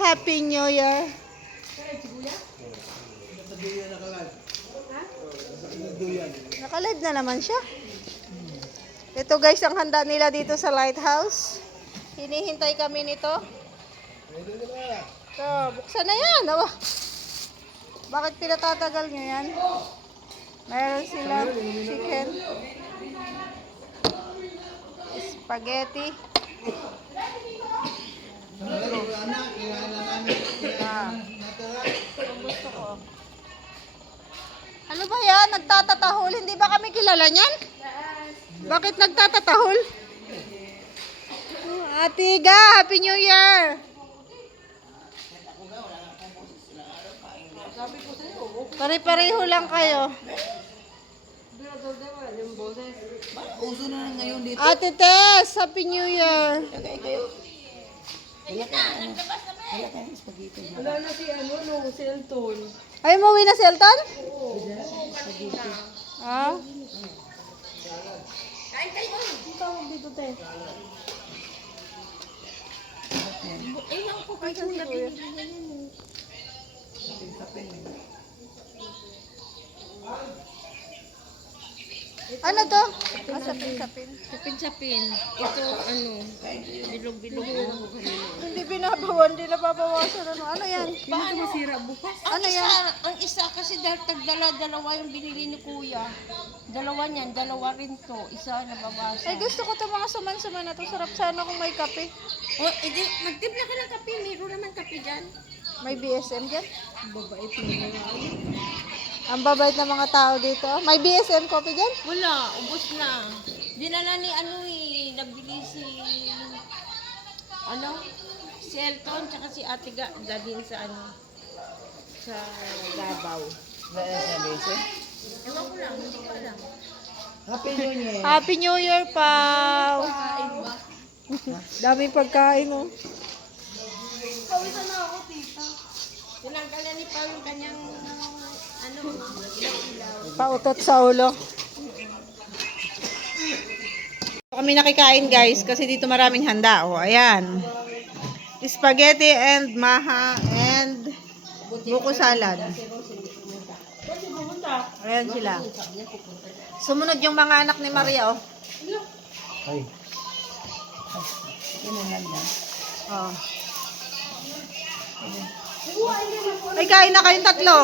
Happy New Year. Nakalive na naman siya. Ito guys, ang handa nila dito sa lighthouse. Hinihintay kami nito. So, buksan na yan. Oh. Bakit pinatatagal nyo yan? Meron silang chicken, spaghetti. Gusto ko. Ano ba yan? Nagtatatahol? Hindi ba kami kilala niyan? Bakit nagtatatahol? Atiga, Happy New Year! Pare-pareho lang kayo. Uso na ngayon dito. Ate Tess, Happy New Year! Wala na si Selton. Ay, umuwi na si Elton? Ah? Kain kayo. Ang tawag dito, te. Ayun ako kayo kung nabili na yan. Ano to? Ah, sapin-sapin. Sapin-sapin. Ito, bilog-bilog mo kanina. Hindi binabawan, hindi nababawasan. Ano yan? Paano masira bukas? Ano yan? Ang isa kasi dahil tagdala-dalawa yung binili ni Kuya. Dalawa niyan, dalawa rin to. Isa nababasa. Ay, gusto ko to mga suman-suman na to. Sarap sana kung may kape. O, edi, magtimpla ka ng kape. Mayroon naman kape dyan. May BSM dyan. Babait mo na nga. Ang babait ng mga tao dito. May BSM coffee dyan? Wala, ubos na. Dinala ni nabili si si Elton, tsaka si Ate Ga, dalhin sa sa Davao. Ewan ko lang, hindi ko alam. Happy New Year. Happy New Year, Pao! Daming pagkain, oh. Pawisan na ako, tita. Tinanggalan ni Pao yung kanyang ilaw-ilaw. Pautot sa ulo. Kami nakikain, guys, kasi dito maraming handa. Oh, ayan. Spaghetti and maha and buko salad. Ayan sila. Sumunod yung mga anak ni Maria, oh. Ay. Yan ang handa. Oh. Ay, kain na kayong tatlo.